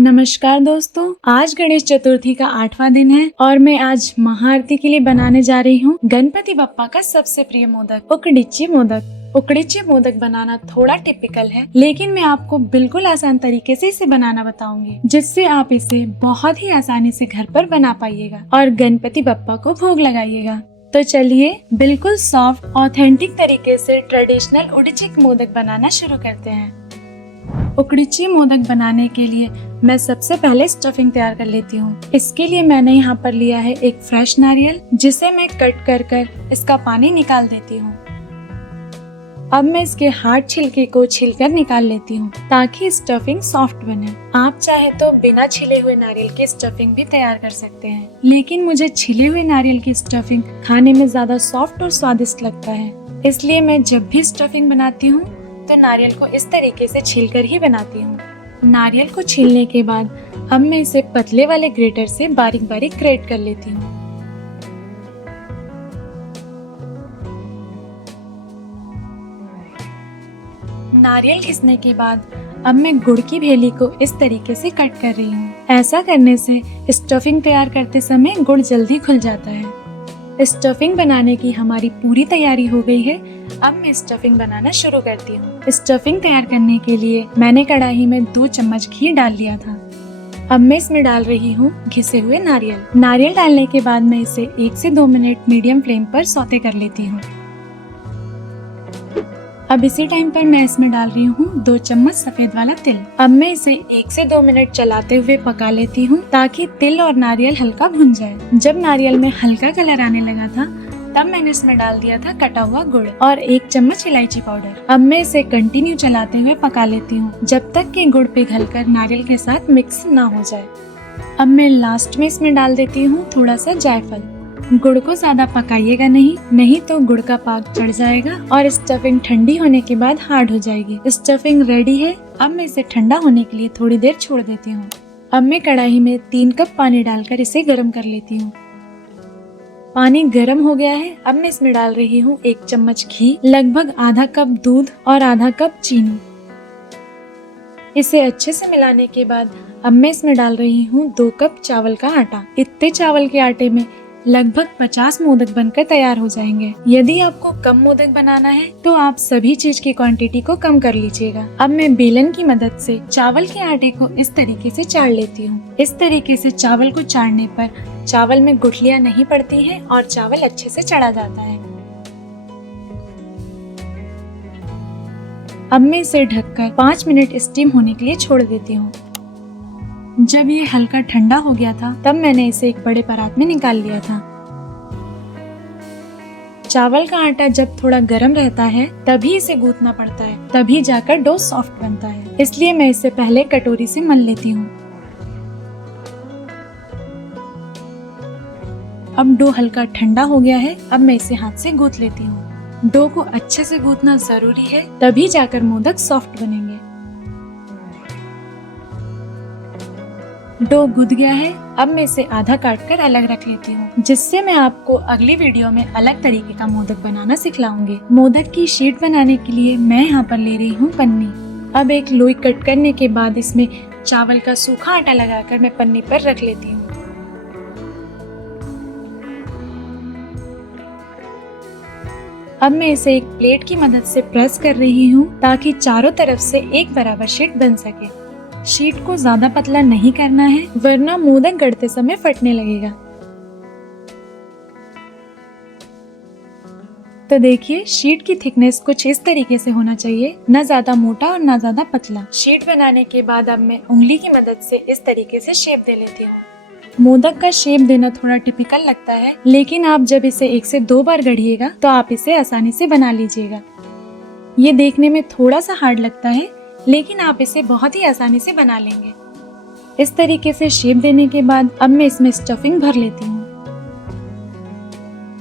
नमस्कार दोस्तों, आज गणेश चतुर्थी का 8वां दिन है और मैं आज महाआरती के लिए बनाने जा रही हूँ गणपति बप्पा का सबसे प्रिय मोदक उकडीचे मोदक। उकडीचे मोदक बनाना थोड़ा टिपिकल है, लेकिन मैं आपको बिल्कुल आसान तरीके से इसे बनाना बताऊंगी, जिससे आप इसे बहुत ही आसानी से घर पर बना पाइएगा और गणपति बप्पा को भोग लगाइएगा। तो चलिए बिल्कुल सॉफ्ट ऑथेंटिक तरीके से ट्रेडिशनल उडीचे मोदक बनाना शुरू करते हैं। उकडीचे मोदक बनाने के लिए मैं सबसे पहले स्टफिंग तैयार कर लेती हूँ। इसके लिए मैंने यहाँ पर लिया है एक फ्रेश नारियल, जिसे मैं कट कर इसका पानी निकाल देती हूँ। अब मैं इसके हार्ड छिलके को छिलकर निकाल लेती हूँ ताकि स्टफिंग सॉफ्ट बने। आप चाहे तो बिना छिले हुए नारियल की स्टफिंग भी तैयार कर सकते हैं, लेकिन मुझे छिले हुए नारियल की स्टफिंग खाने में ज्यादा सॉफ्ट और स्वादिष्ट लगता है। इसलिए मैं जब भी स्टफिंग बनाती हूँ तो नारियल को इस तरीके से छीलकर ही बनाती हूँ। नारियल को छीलने के बाद अब मैं इसे पतले वाले ग्रेटर से बारीक बारीक ग्रेट कर लेती हूँ। नारियल घिसने के बाद अब मैं गुड़ की भेली को इस तरीके से कट कर रही हूँ। ऐसा करने से स्टफिंग तैयार करते समय गुड़ जल्दी घुल जाता है। स्टफिंग बनाने की हमारी पूरी तैयारी हो गई है। अब मैं स्टफिंग बनाना शुरू करती हूँ। स्टफिंग तैयार करने के लिए मैंने कढ़ाई में 2 चम्मच घी डाल लिया था। अब मैं इसमें डाल रही हूँ घिसे हुए नारियल। नारियल डालने के बाद मैं इसे 1 से 2 मिनट मीडियम फ्लेम पर सौते कर लेती हूँ। अब इसी टाइम पर मैं इसमें डाल रही हूँ 2 चम्मच सफेद वाला तिल। अब मैं इसे 1 से 2 मिनट चलाते हुए पका लेती हूँ ताकि तिल और नारियल हल्का भुन जाए। जब नारियल में हल्का कलर आने लगा था तब मैंने इसमें डाल दिया था कटा हुआ गुड़ और 1 चम्मच इलायची पाउडर। अब मैं इसे कंटिन्यू चलाते हुए पका लेती हूँ जब तक कि गुड़ पिघलकर नारियल के साथ मिक्स ना हो जाए। अब मैं लास्ट में इसमें डाल देती हूँ थोड़ा सा जायफल। गुड़ को ज्यादा पकाइएगा नहीं तो गुड़ का पाक चढ़ जाएगा और स्टफिंग ठंडी होने के बाद हार्ड हो जाएगी। स्टफिंग रेडी है। अब मैं इसे ठंडा होने के लिए थोड़ी देर छोड़ देती हूँ। अब मैं कढ़ाई में 3 कप पानी डालकर इसे गर्म कर लेती हूँ। पानी गर्म हो गया है। अब मैं इसमें डाल रही हूँ 1 चम्मच घी, लगभग आधा कप दूध और आधा कप चीनी। इसे अच्छे से मिलाने के बाद अब मैं इसमें डाल रही हूँ 2 कप चावल का आटा। इतने चावल के आटे में लगभग 50 मोदक बनकर तैयार हो जाएंगे। यदि आपको कम मोदक बनाना है तो आप सभी चीज की क्वांटिटी को कम कर लीजिएगा। अब मैं बेलन की मदद से चावल के आटे को इस तरीके से चाड़ लेती हूँ। इस तरीके से चावल को चाड़ने पर चावल में गुठलियाँ नहीं पड़ती हैं और चावल अच्छे से चढ़ा जाता है। अब मैं इसे ढककर 5 मिनट स्टीम होने के लिए छोड़ देती हूँ। जब ये हल्का ठंडा हो गया था तब मैंने इसे एक बड़े परात में निकाल लिया था। चावल का आटा जब थोड़ा गर्म रहता है तभी इसे गूंथना पड़ता है, तभी जाकर डो सॉफ्ट बनता है। इसलिए मैं इसे पहले कटोरी से मल लेती हूँ। अब डो हल्का ठंडा हो गया है। अब मैं इसे हाथ से गूंथ लेती हूँ। डो को अच्छे से गूंथना जरूरी है, तभी जाकर मोदक सॉफ्ट बनेंगे। डो गूंथ गया है। अब मैं इसे आधा काट कर अलग रख लेती हूँ, जिससे मैं आपको अगली वीडियो में अलग तरीके का मोदक बनाना सिखलाऊंगी। मोदक की शीट बनाने के लिए मैं यहाँ पर ले रही हूँ पन्नी। अब एक लोई कट करने के बाद इसमें चावल का सूखा आटा लगाकर मैं पन्नी पर रख लेती हूँ। अब मैं इसे एक प्लेट की मदद से प्रेस कर रही हूँ ताकि चारों तरफ से एक बराबर शीट बन सके। शीट को ज्यादा पतला नहीं करना है, वरना मोदक गढ़ते समय फटने लगेगा। तो देखिए, शीट की थिकनेस कुछ इस तरीके से होना चाहिए, न ज्यादा मोटा और न ज्यादा पतला। शीट बनाने के बाद अब मैं उंगली की मदद से इस तरीके से शेप दे लेती हूँ। मोदक का शेप देना थोड़ा टिपिकल लगता है, लेकिन आप जब इसे 1 से 2 बार गढ़िएगा तो आप इसे आसानी से बना लीजिएगा। ये देखने में थोड़ा सा हार्ड लगता है, लेकिन आप इसे बहुत ही आसानी से बना लेंगे। इस तरीके से शेप देने के बाद अब मैं इसमें स्टफिंग भर लेती हूँ।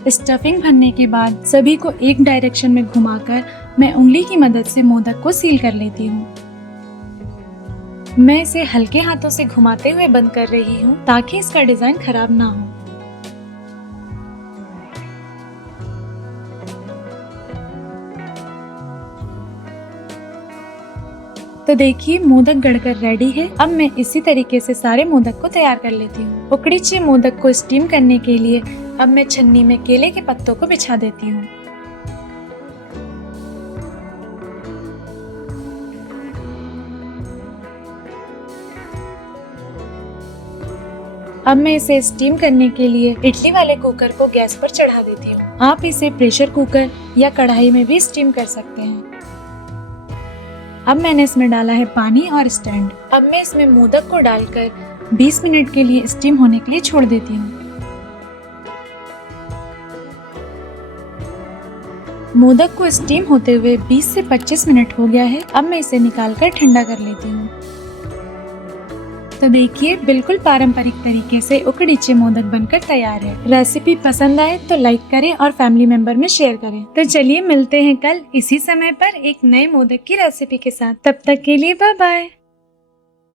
स्टफिंग भरने के बाद सभी को एक डायरेक्शन में घुमाकर मैं उंगली की मदद से मोदक को सील कर लेती हूँ। मैं इसे हल्के हाथों से घुमाते हुए बंद कर रही हूँ ताकि इसका डिजाइन खराब ना हो। तो देखिए मोदक गढ़कर रेडी है। अब मैं इसी तरीके से सारे मोदक को तैयार कर लेती हूँ। उकड़ीचे मोदक को स्टीम करने के लिए अब मैं छन्नी में केले के पत्तों को बिछा देती हूँ। अब मैं इसे स्टीम करने के लिए इडली वाले कुकर को गैस पर चढ़ा देती हूँ। आप इसे प्रेशर कुकर या कढ़ाई में भी स्टीम कर सकते हैं। अब मैंने इसमें डाला है पानी और स्टैंड। अब मैं इसमें मोदक को डालकर 20 मिनट के लिए स्टीम होने के लिए छोड़ देती हूँ। मोदक को स्टीम होते हुए 20 से 25 मिनट हो गया है। अब मैं इसे निकालकर ठंडा कर लेती हूँ। तो देखिए बिल्कुल पारंपरिक तरीके से उकड़ीचे मोदक बनकर तैयार है। रेसिपी पसंद आए तो लाइक करें और फैमिली मेंबर में शेयर करें। तो चलिए मिलते हैं कल इसी समय पर एक नए मोदक की रेसिपी के साथ। तब तक के लिए बाय बाय।